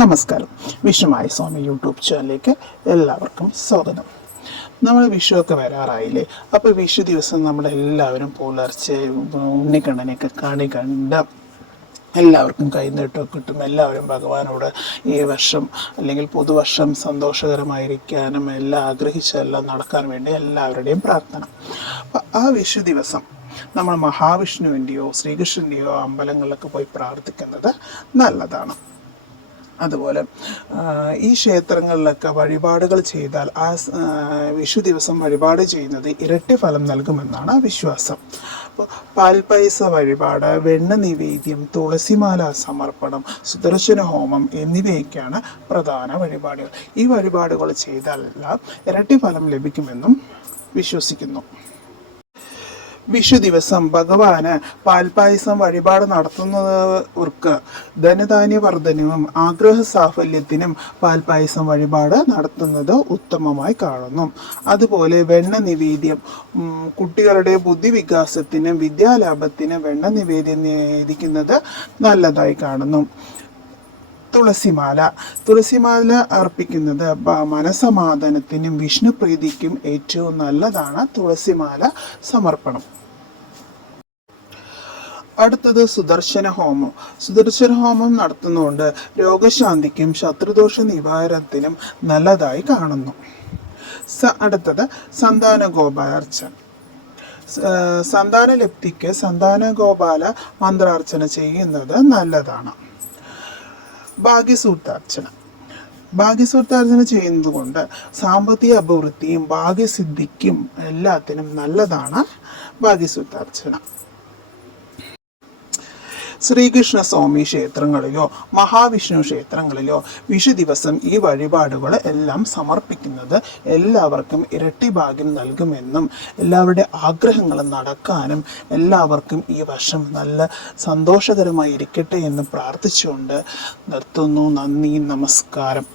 നമസ്കാരം. വിഷുമായി സ്വാമി യൂട്യൂബ് ചാനലിലേക്ക് എല്ലാവർക്കും സ്വാഗതം. നമ്മൾ വിഷുവൊക്കെ വരാറായില്ലേ? അപ്പോൾ വിഷു ദിവസം നമ്മളെല്ലാവരും പുലർച്ചെ ഉണ്ണിക്കണ്ണനെയൊക്കെ കണ്ട് എല്ലാവർക്കും കൈനീട്ടമൊക്കെ കിട്ടും. എല്ലാവരും ഭഗവാനോട് ഈ വർഷം അല്ലെങ്കിൽ പുതുവർഷം സന്തോഷകരമായിരിക്കാനും എല്ലാം ആഗ്രഹിച്ചെല്ലാം നടക്കാൻ വേണ്ടി എല്ലാവരുടെയും പ്രാർത്ഥന. അപ്പം ആ വിഷു ദിവസം നമ്മൾ മഹാവിഷ്ണുവിൻ്റെയോ ശ്രീകൃഷ്ണൻ്റെയോ അമ്പലങ്ങളിലൊക്കെ പോയി പ്രാർത്ഥിക്കുന്നത് നല്ലതാണ്. അതുപോലെ ഈ ക്ഷേത്രങ്ങളിലൊക്കെ വഴിപാടുകൾ ചെയ്താൽ ആ വിഷു ദിവസം വഴിപാട് ചെയ്യുന്നത് ഇരട്ടി ഫലം നൽകുമെന്നാണ് വിശ്വാസം. അപ്പോൾ പാൽപ്പായസ വഴിപാട്, വെണ്ണ നിവേദ്യം, തുളസിമാല സമർപ്പണം, സുദർശന ഹോമം എന്നിവയൊക്കെയാണ് പ്രധാന വഴിപാടുകൾ. ഈ വഴിപാടുകൾ ചെയ്താലെല്ലാം ഇരട്ടി ഫലം ലഭിക്കുമെന്നും വിശ്വസിക്കുന്നു. വിഷു ദിവസം ഭഗവാന് പാൽപ്പായസം വഴിപാട് നടത്തുന്നവർക്ക് ധനധാന്യവർദ്ധനവും ആഗ്രഹ സാഫല്യത്തിനും പാൽപ്പായസം വഴിപാട് നടത്തുന്നത് ഉത്തമമായി കാണുന്നു. അതുപോലെ വെണ്ണ നിവേദ്യം കുട്ടികളുടെ ബുദ്ധിവികാസത്തിനും വിദ്യാലാഭത്തിനും വെണ്ണ നിവേദ്യം നേദിക്കുന്നത് നല്ലതായി കാണുന്നു. തുളസിമാല അർപ്പിക്കുന്നത് മനസമാധാനത്തിനും വിഷ്ണു പ്രീതിക്കും ഏറ്റവും നല്ലതാണ് തുളസിമാല സമർപ്പണം. അടുത്തത് സുദർശന ഹോമം നടത്തുന്നതുകൊണ്ട് രോഗശാന്തിക്കും ശത്രുദോഷ നിവാരണത്തിനും നല്ലതായി കാണുന്നു. അടുത്തത് സന്താനഗോപാർച്ചന. സന്താനലബ്ധിക്ക് സന്താനഗോപാല മന്ത്രാർച്ചന ചെയ്യുന്നത് നല്ലതാണ്. ഭാഗ്യസൂക്താർച്ചന ചെയ്യുന്നത് കൊണ്ട് സാമ്പത്തിക അഭിവൃദ്ധിയും ഭാഗ്യസിദ്ധിക്കും എല്ലാത്തിനും നല്ലതാണ് ഭാഗ്യസൂക്താർച്ചന. ശ്രീകൃഷ്ണ സ്വാമി ക്ഷേത്രങ്ങളിലോ മഹാവിഷ്ണു ക്ഷേത്രങ്ങളിലോ വിഷു ദിവസം ഈ വഴിപാടുകൾ എല്ലാം സമർപ്പിക്കുന്നത് എല്ലാവർക്കും ഇരട്ടി ഭാഗ്യം നൽകുമെന്നും എല്ലാവരുടെ ആഗ്രഹങ്ങളും നടക്കാനും എല്ലാവർക്കും ഈ വർഷം നല്ല സന്തോഷകരമായി ഇരിക്കട്ടെ എന്ന് പ്രാർത്ഥിച്ചുകൊണ്ട് നിർത്തുന്നു. നന്ദി, നമസ്കാരം.